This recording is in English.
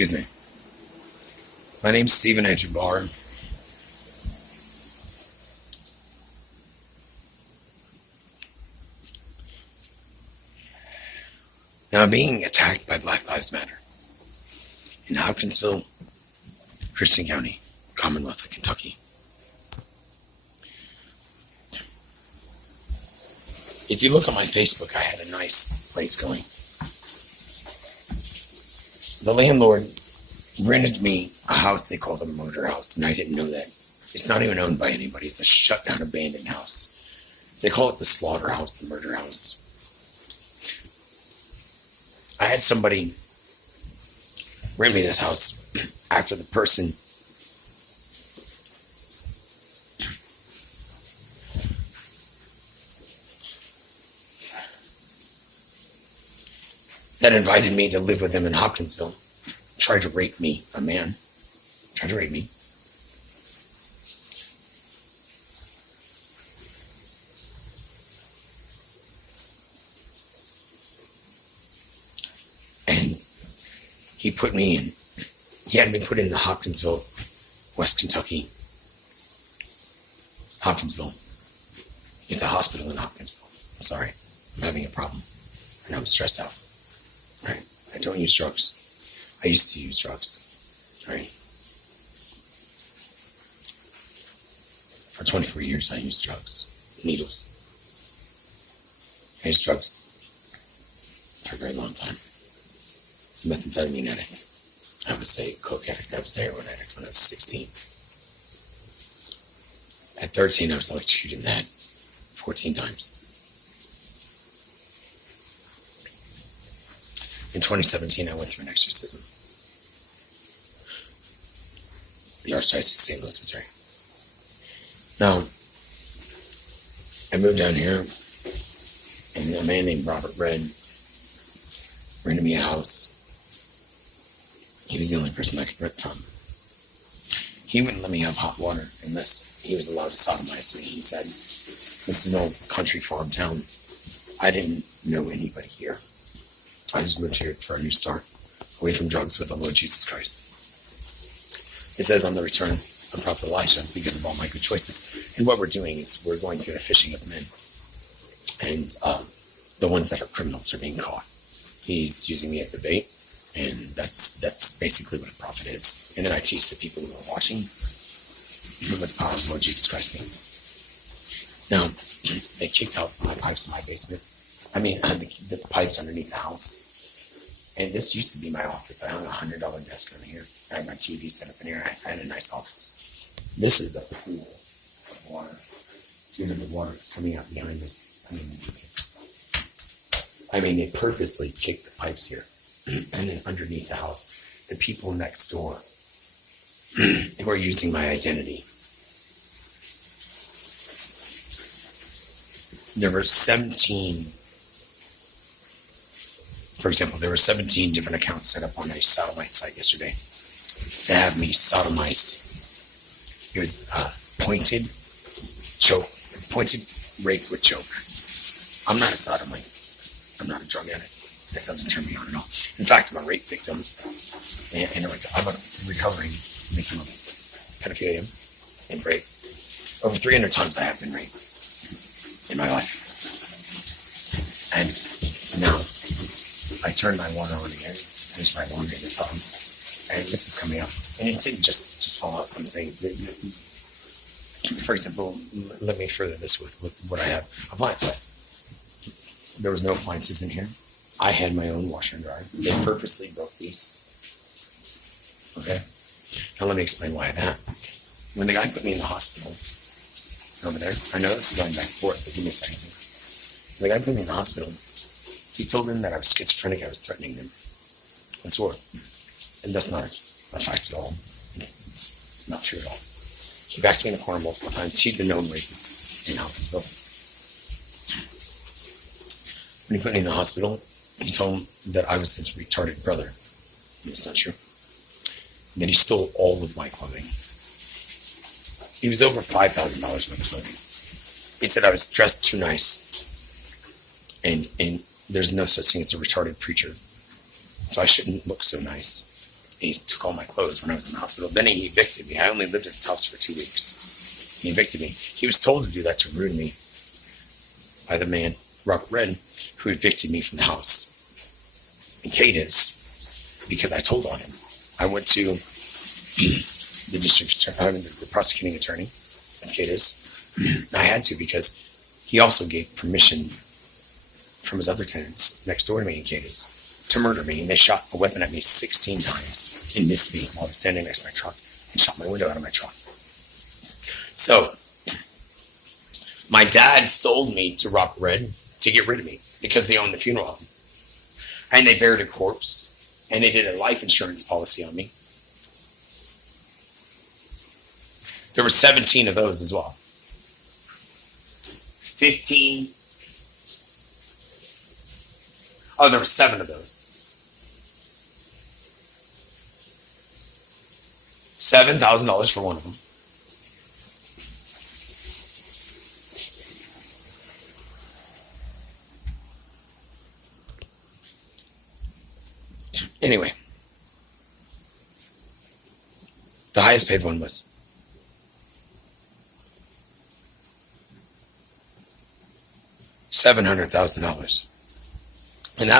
Excuse me. My name's Stephen Andrew Barr. Now I'm being attacked by Black Lives Matter in Hopkinsville, Christian County, Commonwealth of Kentucky. If you look on my Facebook, I had a nice place going. The landlord rented me a house they called a murder house, and I didn't know that. It's not even owned by anybody. It's a shut-down, abandoned house. They call it the slaughterhouse, the murder house. I had somebody rent me this house after the person that invited me to live with him in Hopkinsville tried to rape me, a man. Tried to rape me. And he put me in. He had been put in the Hopkinsville, West Kentucky. Hopkinsville. It's a hospital in Hopkinsville. I'm sorry. I'm having a problem. And I'm stressed out. Right? I don't use drugs. I used to use drugs. Right? For 24 years, I used drugs. Needles. I used drugs for a very long time. I was a methamphetamine addict. I was a coke addict. I was a heroin addict when I was 16. At 13, I was electrocuted in the head 14 times. In 2017, I went through an exorcism. The Archdiocese of St. Louis, Missouri. Now, I moved down here, and a man named Robert Red rented me a house. He was the only person I could rent from. He wouldn't let me have hot water unless he was allowed to sodomize me. He said, this is an old country farm town. I didn't know anybody here. I just moved here for a new start, away from drugs with the Lord Jesus Christ. It says on the return of Prophet Elisha, because of all my good choices. And what we're doing is we're going through the fishing of men. And the ones that are criminals are being caught. He's using me as the bait. And that's basically what a prophet is. And then I teach the people who are watching what the power of the Lord Jesus Christ means. Now, they kicked out my pipes in my basement. I mean, the pipes underneath the house. And this used to be my office. I hung a $100 desk on here. I had my TV set up in here. I had a nice office. This is a pool of water. Do you know the water that's coming out behind this? I mean, they purposely kicked the pipes here. And then underneath the house, the people next door who are using my identity. There were 17, for example, there were 17 different accounts set up on a sodomite site yesterday to have me sodomized. It was pointed rape with choke. I'm not a sodomite. I'm not a drug addict. That doesn't turn me on at all. In fact, I'm a rape victim. And I'm a recovering victim of pedophilia and rape. Over 300 times I have been raped in my life. And now I turn my water on again, finish my laundry this time, and this is coming up. And it didn't just fall out. I'm saying, for example, let me further this with what I have appliance-wise. There was no appliances in here. I had my own washer and dryer. They purposely broke these. Okay? Now let me explain why that. When the guy put me in the hospital over there, I know this is going back and forth, but give me a second. When the guy put me in the hospital, he told them that I was schizophrenic, I was threatening them. That's what. And that's not a fact at all. It's not true at all. He backed me in the corner multiple times. He's a known rapist in Hopkinsville. When he put me in the hospital, he told him that I was his retarded brother. It's not true. And then he stole all of my clothing. He was over $5,000 worth of clothing. He said I was dressed too nice. And there's no such thing as a retarded preacher. So I shouldn't look so nice. he took all my clothes when I was in the hospital. Then he evicted me. I only lived at his house for 2 weeks. He evicted me. He was told to do that to ruin me by the man, Robert Red, who evicted me from the house in Cadiz because I told on him. I went to the district attorney, the prosecuting attorney in Cadiz. I had to because he also gave permission from his other tenants next door to me in Cadiz to murder me, and they shot a weapon at me 16 times and missed me while I was standing next to my truck and shot my window out of my truck. So, my dad sold me to Robert Red to get rid of me because they owned the funeral home. And they buried a corpse, and they did a life insurance policy on me. There were 17 of those as well. 15. Oh, there were 7 of those. $7,000 for one of them. Anyway, the highest paid one was $700,000. And that